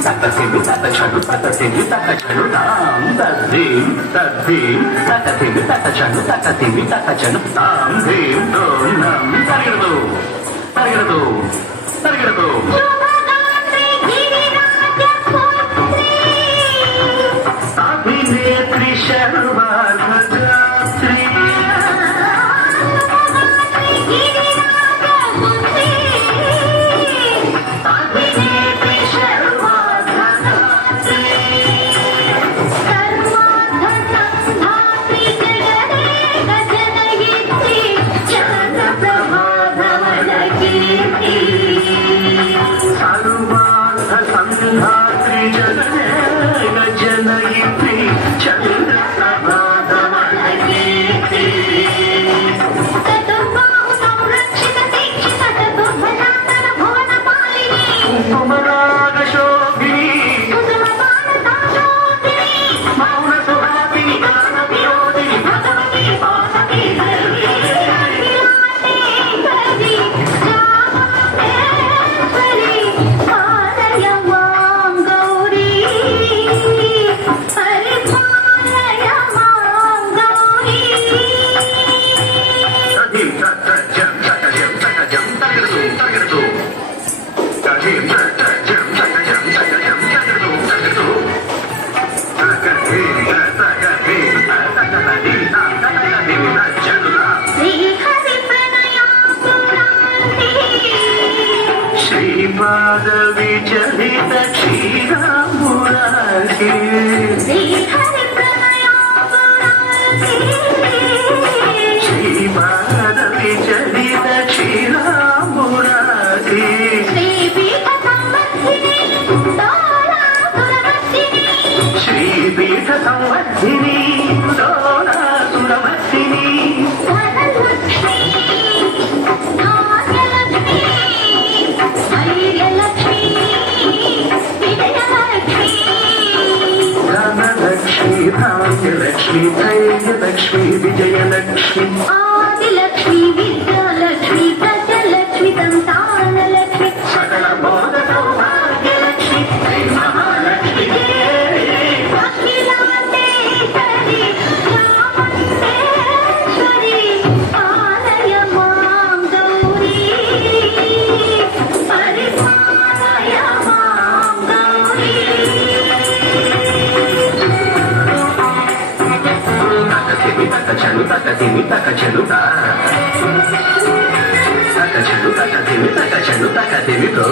తత్తతిమి తత్తచడు తత్తతిమి తత్తచడు తాం తద్దీం తద్దీం తత్తతిమి తత్తచడు తత్తతిమి తత్తచడు తాం ధీం తోం నం తరిగడదు తరిగడదు తరిగడదు అభినేత్రి శర్వార్ధజాత్రి విచలిత క్షీరామురారి శ్రీపాద విచలిత క్షీరామురారి శ్రీపీఠ సంవర్ధిని సురమర్శిని భాగ్యలక్ష్మి ధైర్యలక్ష్మి విజయలక్ష్మి ఆదిలక్ష్మి విద్యాలక్ష్మి ప్రజలక్ష్మి సంతానలక్ష్మి సకల బోధ సౌభాగ్యలక్ష్మి మహాలక్ష్మి అఖిలాండేశ్వరి రామండేశ్వరి పాలయ మాం గౌరీ పరిపాలయ మాం గౌరీ తక్కచడు తక్కతిమి తక్కచెడుతా తక్కచెడు తక్కతిమి తక్కచెడు తక్కతిమితో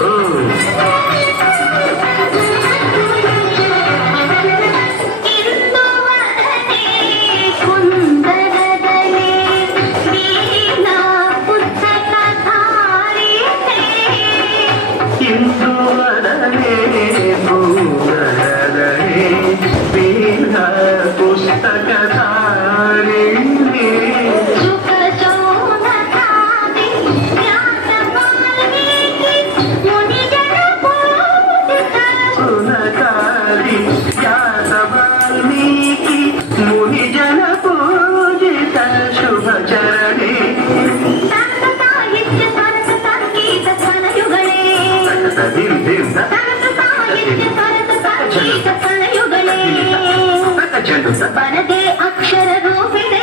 వరదే అక్షర రూపిణే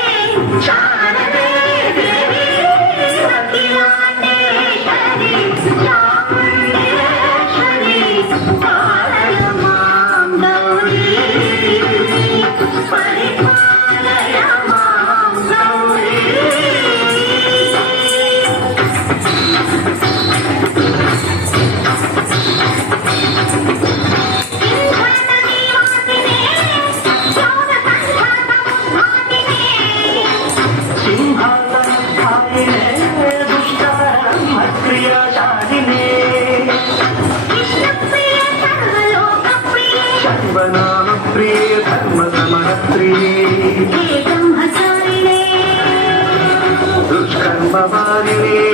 శారదే దేవి అఖిలాండేశ్వరి చాముండేశ్వరి పాలయ మాం గౌరీ పరిపాలయ మాం గౌరీ ప్రియ ధర్మ సమర ప్రియ బ్రహ్మచారిణే దుష్కర్మ వారిణే